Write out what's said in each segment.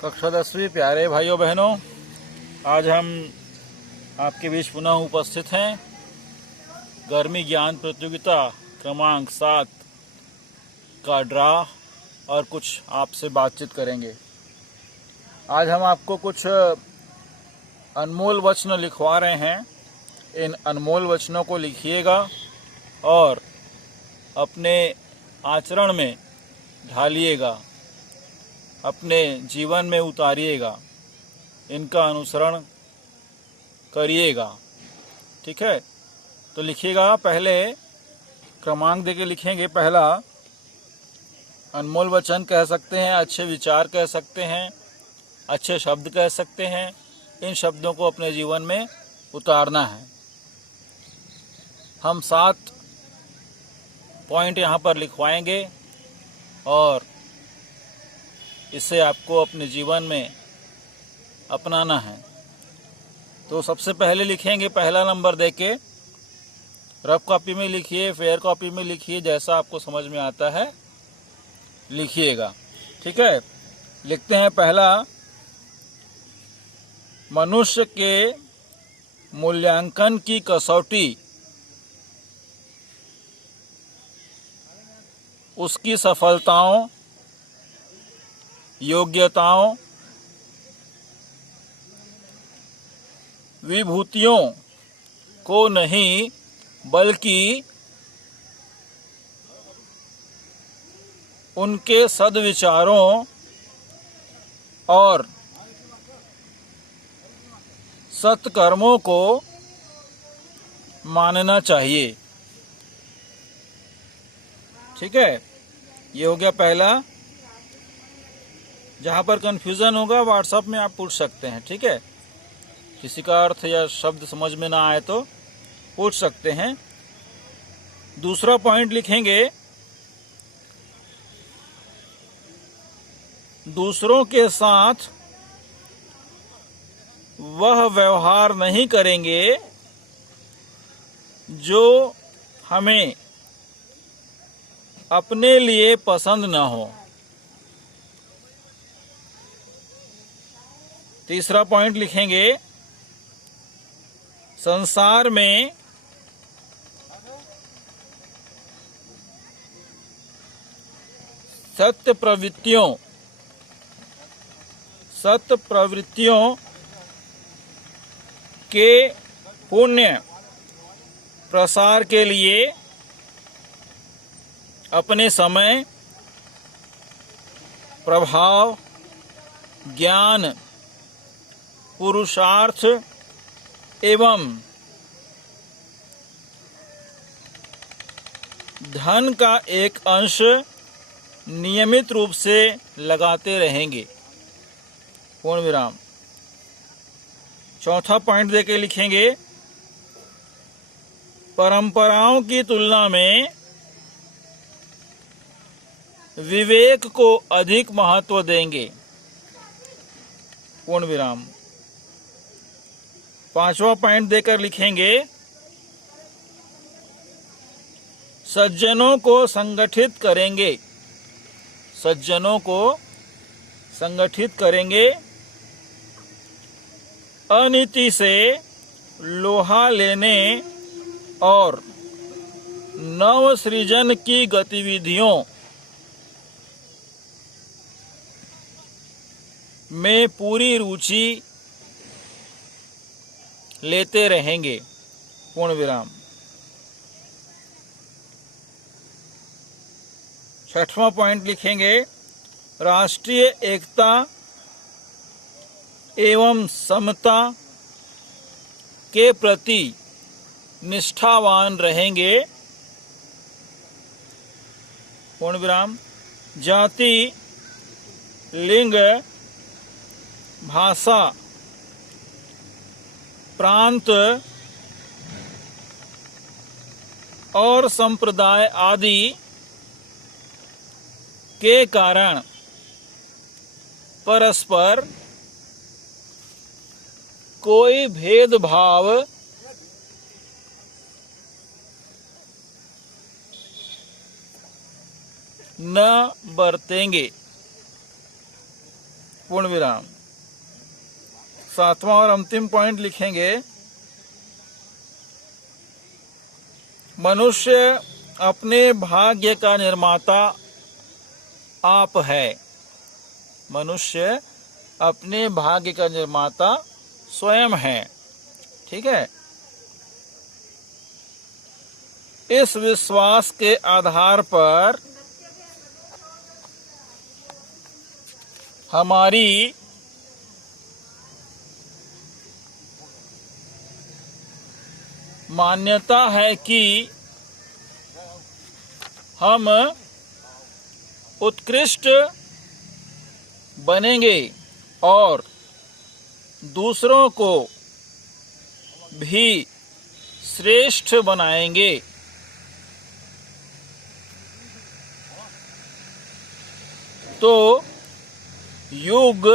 कक्षा 10वीं प्यारे भाइयों बहनों, आज हम आपके बीच पुनः उपस्थित हैं। गर्मी ज्ञान प्रतियोगिता क्रमांक 7 का ड्रा और कुछ आपसे बातचीत करेंगे। आज हम आपको कुछ अनमोल वचन लिखवा रहे हैं। इन अनमोल वचनों को लिखिएगा और अपने आचरण में ढालिएगा, अपने जीवन में उतारिएगा, इनका अनुसरण करिएगा। ठीक है, तो लिखिएगा। पहले क्रमांक देके लिखेंगे। पहला अनमोल वचन कह सकते हैं, अच्छे विचार कह सकते हैं, अच्छे शब्द कह सकते हैं। इन शब्दों को अपने जीवन में उतारना है। हम 7 पॉइंट यहाँ पर लिखवाएंगे और इसे आपको अपने जीवन में अपनाना है। तो सबसे पहले लिखेंगे, पहला नंबर देके रफ कॉपी में लिखिए, फेयर कॉपी में लिखिए, जैसा आपको समझ में आता है लिखिएगा। ठीक है, लिखते हैं। पहला, मनुष्य के मूल्यांकन की कसौटी उसकी सफलताओं, योग्यताओं, विभूतियों को नहीं बल्कि उनके सद्विचारों और सत्कर्मों को मानना चाहिए। ठीक है, ये हो गया पहला। जहाँ पर कन्फ्यूज़न होगा व्हाट्सएप में आप पूछ सकते हैं। ठीक है, किसी का अर्थ या शब्द समझ में ना आए तो पूछ सकते हैं। दूसरा पॉइंट लिखेंगे, दूसरों के साथ वह व्यवहार नहीं करेंगे जो हमें अपने लिए पसंद न हो। तीसरा पॉइंट लिखेंगे, संसार में सत्य प्रवृत्तियों के पुण्य प्रसार के लिए अपने समय, प्रभाव, ज्ञान, पुरुषार्थ एवं धन का एक अंश नियमित रूप से लगाते रहेंगे। पूर्ण विराम। चौथा पॉइंट देके लिखेंगे, परंपराओं की तुलना में विवेक को अधिक महत्व देंगे। पूर्ण विराम। पांचवा पॉइंट देकर लिखेंगे, सज्जनों को संगठित करेंगे। सज्जनों को संगठित करेंगे, अनीति से लोहा लेने और नव सृजन की गतिविधियों में पूरी रुचि लेते रहेंगे। पूर्ण विराम। छठवां पॉइंट लिखेंगे, राष्ट्रीय एकता एवं समता के प्रति निष्ठावान रहेंगे। पूर्ण विराम। जाति, लिंग, भाषा, प्रांत और संप्रदाय आदि के कारण परस्पर कोई भेदभाव न बरतेंगे। पूर्ण विराम। सातवां और अंतिम पॉइंट लिखेंगे, मनुष्य अपने भाग्य का निर्माता आप है। मनुष्य अपने भाग्य का निर्माता स्वयं है। ठीक है। इस विश्वास के आधार पर हमारी मान्यता है कि हम उत्कृष्ट बनेंगे और दूसरों को भी श्रेष्ठ बनाएंगे। तो युग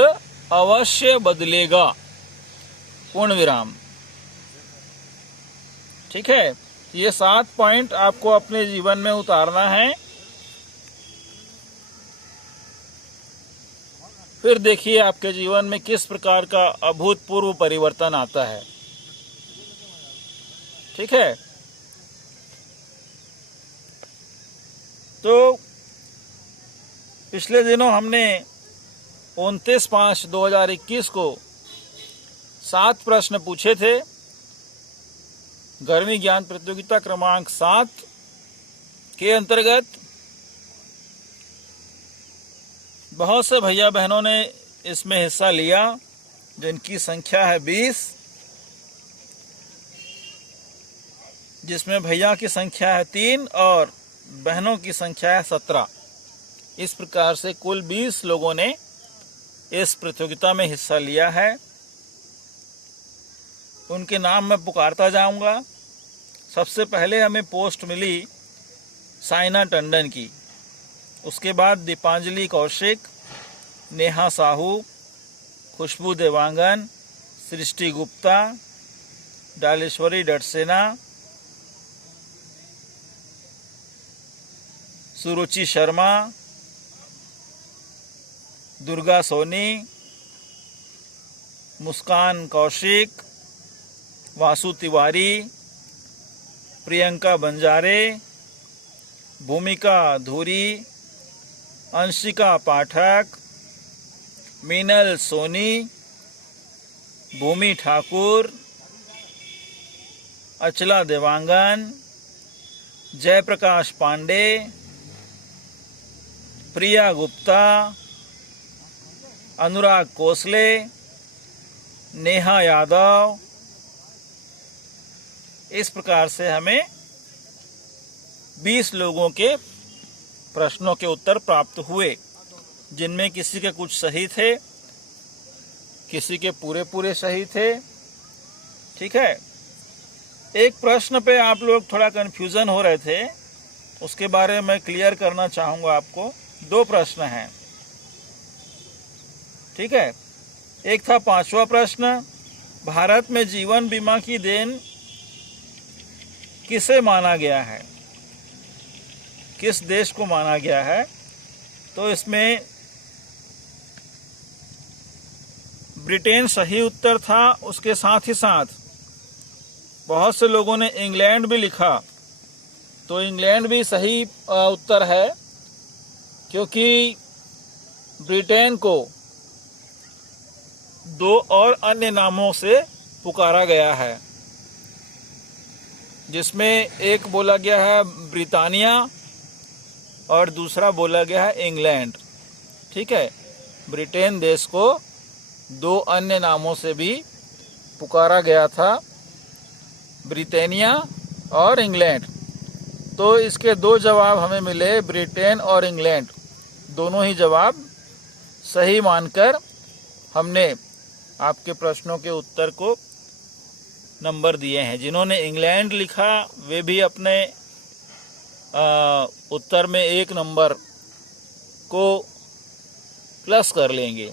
अवश्य बदलेगा। पूर्ण विराम। ठीक है। ये 7 पॉइंट आपको अपने जीवन में उतारना है। फिर देखिए आपके जीवन में किस प्रकार का अभूतपूर्व परिवर्तन आता है। ठीक है। तो पिछले दिनों हमने 29/5/2021 को 7 प्रश्न पूछे थे। गर्मी ज्ञान प्रतियोगिता क्रमांक 7 के अंतर्गत बहुत से भैया बहनों ने इसमें हिस्सा लिया, जिनकी संख्या है 20, जिसमें भैया की संख्या है 3 और बहनों की संख्या है 17। इस प्रकार से कुल 20 लोगों ने इस प्रतियोगिता में हिस्सा लिया है। उनके नाम मैं पुकारता जाऊंगा। सबसे पहले हमें पोस्ट मिली साइना टंडन की, उसके बाद दीपांजलि कौशिक, नेहा साहू, खुशबू देवांगन, सृष्टि गुप्ता, डालेश्वरी डटसेना, सुरुचि शर्मा, दुर्गा सोनी, मुस्कान कौशिक, वासु तिवारी, प्रियंका बंजारे, भूमिका धूरी, अंशिका पाठक, मीनल सोनी, भूमि ठाकुर, अचला देवांगन, जयप्रकाश पांडे, प्रिया गुप्ता, अनुराग कोसले, नेहा यादव। इस प्रकार से हमें 20 लोगों के प्रश्नों के उत्तर प्राप्त हुए, जिनमें किसी के कुछ सही थे, किसी के पूरे पूरे सही थे। ठीक है। एक प्रश्न पे आप लोग थोड़ा कंफ्यूजन हो रहे थे, उसके बारे में क्लियर करना चाहूंगा आपको। 2 प्रश्न हैं। ठीक है। एक था 5वां प्रश्न, भारत में जीवन बीमा की देन किसे माना गया है, किस देश को माना गया है। तो इसमें ब्रिटेन सही उत्तर था। उसके साथ ही साथ बहुत से लोगों ने इंग्लैंड भी लिखा, तो इंग्लैंड भी सही उत्तर है, क्योंकि ब्रिटेन को 2 और अन्य नामों से पुकारा गया है, जिसमें एक बोला गया है ब्रिटानिया और दूसरा बोला गया है इंग्लैंड। ठीक है। ब्रिटेन देश को 2 अन्य नामों से भी पुकारा गया था, ब्रिटानिया और इंग्लैंड। तो इसके 2 जवाब हमें मिले, ब्रिटेन और इंग्लैंड। दोनों ही जवाब सही मानकर हमने आपके प्रश्नों के उत्तर को नंबर दिए हैं। जिन्होंने इंग्लैंड लिखा वे भी अपने उत्तर में 1 नंबर को प्लस कर लेंगे,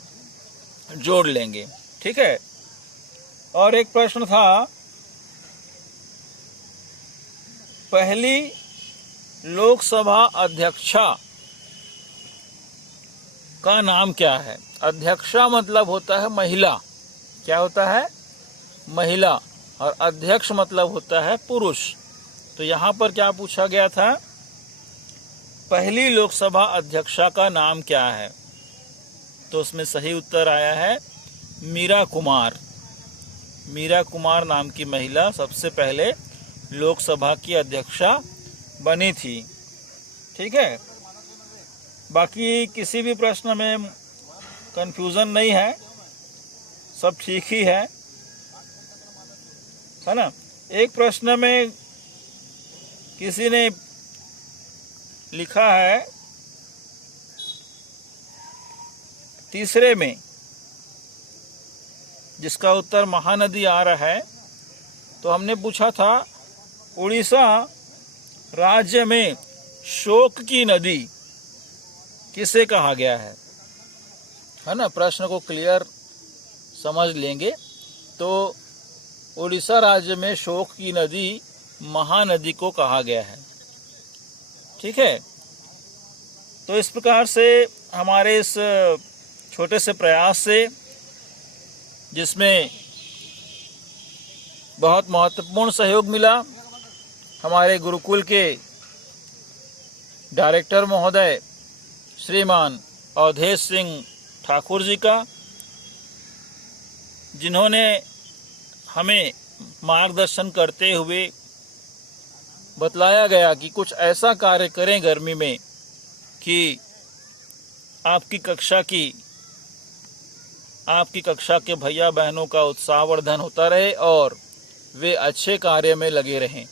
जोड़ लेंगे। ठीक है। और एक प्रश्न था, पहली लोकसभा अध्यक्षा का नाम क्या है। अध्यक्षा मतलब होता है महिला, क्या होता है, महिला, और अध्यक्ष मतलब होता है पुरुष। तो यहाँ पर क्या पूछा गया था, पहली लोकसभा अध्यक्षा का नाम क्या है। तो उसमें सही उत्तर आया है मीरा कुमार। मीरा कुमार नाम की महिला सबसे पहले लोकसभा की अध्यक्षा बनी थी। ठीक है, बाकी किसी भी प्रश्न में कंफ्यूजन नहीं है, सब ठीक ही है ना। एक प्रश्न में किसी ने लिखा है तीसरे में, जिसका उत्तर महानदी आ रहा है। तो हमने पूछा था उड़ीसा राज्य में शोक की नदी किसे कहा गया है ना। प्रश्न को क्लियर समझ लेंगे तो उड़ीसा राज्य में शोक की नदी महानदी को कहा गया है। ठीक है, तो इस प्रकार से हमारे इस छोटे से प्रयास से, जिसमें बहुत महत्वपूर्ण सहयोग मिला हमारे गुरुकुल के डायरेक्टर महोदय श्रीमान अवधेश सिंह ठाकुर जी का, जिन्होंने हमें मार्गदर्शन करते हुए बतलाया गया कि कुछ ऐसा कार्य करें गर्मी में कि आपकी कक्षा के भैया बहनों का उत्साहवर्धन होता रहे और वे अच्छे कार्य में लगे रहें,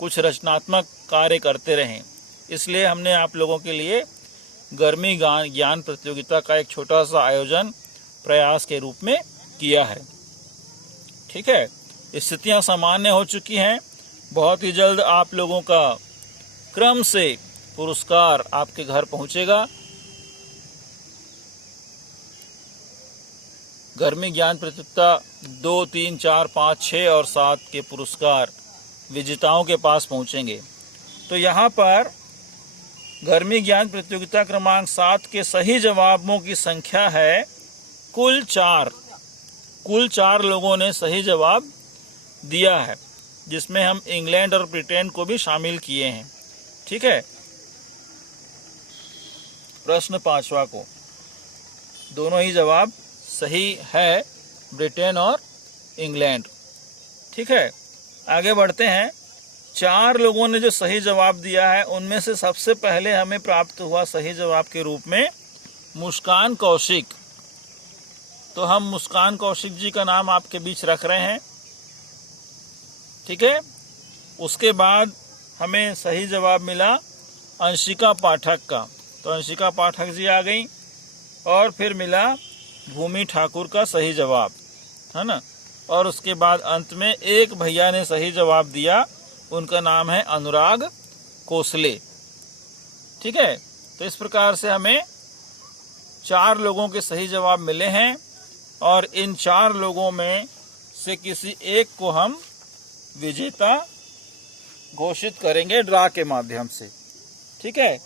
कुछ रचनात्मक कार्य करते रहें। इसलिए हमने आप लोगों के लिए गर्मी ज्ञान प्रतियोगिता का एक छोटा सा आयोजन प्रयास के रूप में किया है। ठीक है, स्थितियां सामान्य हो चुकी हैं। बहुत ही जल्द आप लोगों का क्रम से पुरस्कार आपके घर पहुंचेगा। गर्मी ज्ञान प्रतियोगिता 2, 3, 4, 5, 6 और 7 के पुरस्कार विजेताओं के पास पहुंचेंगे। तो यहाँ पर गर्मी ज्ञान प्रतियोगिता क्रमांक 7 के सही जवाबों की संख्या है कुल 4। कुल 4 लोगों ने सही जवाब दिया है, जिसमें हम इंग्लैंड और ब्रिटेन को भी शामिल किए हैं। ठीक है, प्रश्न 5वां को दोनों ही जवाब सही है, ब्रिटेन और इंग्लैंड। ठीक है, आगे बढ़ते हैं। 4 लोगों ने जो सही जवाब दिया है, उनमें से सबसे पहले हमें प्राप्त हुआ सही जवाब के रूप में मुस्कान कौशिक। तो हम मुस्कान कौशिक जी का नाम आपके बीच रख रहे हैं। ठीक है, उसके बाद हमें सही जवाब मिला अंशिका पाठक का। तो अंशिका पाठक जी आ गई, और फिर मिला भूमि ठाकुर का सही जवाब, है ना। और उसके बाद अंत में एक भैया ने सही जवाब दिया, उनका नाम है अनुराग कोसले। ठीक है, तो इस प्रकार से हमें 4 लोगों के सही जवाब मिले हैं, और इन 4 लोगों में से किसी एक को हम विजेता घोषित करेंगे ड्रा के माध्यम से। ठीक है,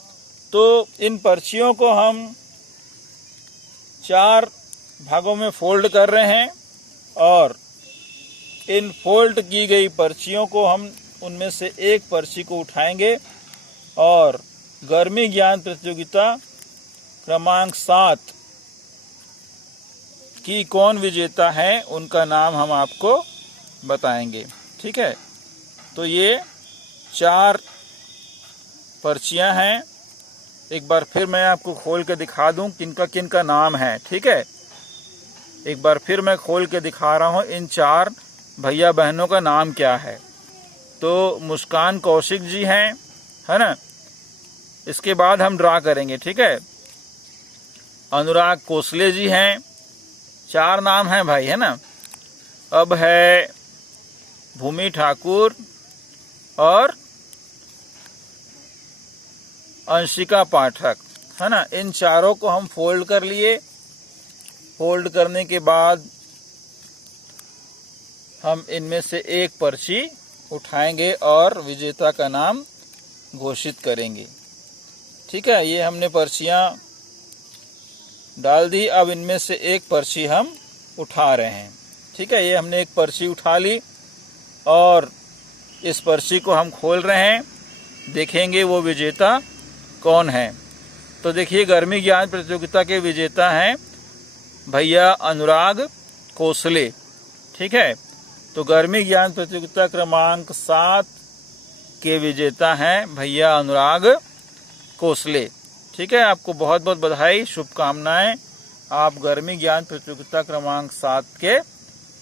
तो इन पर्चियों को हम 4 भागों में फोल्ड कर रहे हैं, और इन फोल्ड की गई पर्चियों को हम उनमें से एक पर्ची को उठाएंगे, और गर्मी ज्ञान प्रतियोगिता क्रमांक 7 की कौन विजेता है, उनका नाम हम आपको बताएंगे। ठीक है, तो ये 4 पर्चियां हैं। एक बार फिर मैं आपको खोल के दिखा दूं किनका किनका नाम है। ठीक है, एक बार फिर मैं खोल के दिखा रहा हूं इन 4 भैया बहनों का नाम क्या है। तो मुस्कान कौशिक जी हैं, है ना। इसके बाद हम ड्रा करेंगे। ठीक है, अनुराग कोसले जी हैं। 4 नाम हैं भाई, है ना। अब है भूमि ठाकुर और अंशिका पाठक, है ना। इन 4 को हम फोल्ड कर लिए। फोल्ड करने के बाद हम इनमें से एक पर्ची उठाएंगे और विजेता का नाम घोषित करेंगे। ठीक है, ये हमने पर्चियां डाल दी। अब इनमें से एक पर्ची हम उठा रहे हैं। ठीक है, ये हमने एक पर्ची उठा ली और इस पर्ची को हम खोल रहे हैं। देखेंगे वो विजेता कौन है। तो देखिए, गर्मी ज्ञान प्रतियोगिता के विजेता हैं भैया अनुराग कोसले। ठीक है, तो गर्मी ज्ञान प्रतियोगिता क्रमांक 7 के विजेता हैं भैया अनुराग कोसले। ठीक है, आपको बहुत बहुत बधाई, शुभकामनाएं। आप गर्मी ज्ञान प्रतियोगिता क्रमांक 7 के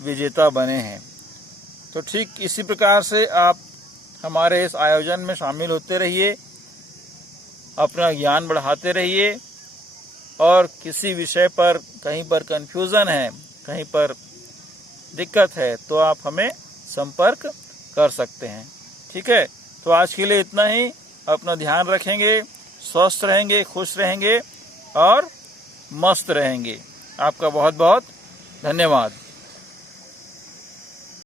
विजेता बने हैं। तो ठीक इसी प्रकार से आप हमारे इस आयोजन में शामिल होते रहिए, अपना ज्ञान बढ़ाते रहिए और किसी विषय पर कहीं पर कंफ्यूजन है, कहीं पर दिक्कत है तो आप हमें संपर्क कर सकते हैं। ठीक है, तो आज के लिए इतना ही। अपना ध्यान रखेंगे, स्वस्थ रहेंगे, खुश रहेंगे और मस्त रहेंगे। आपका बहुत बहुत धन्यवाद।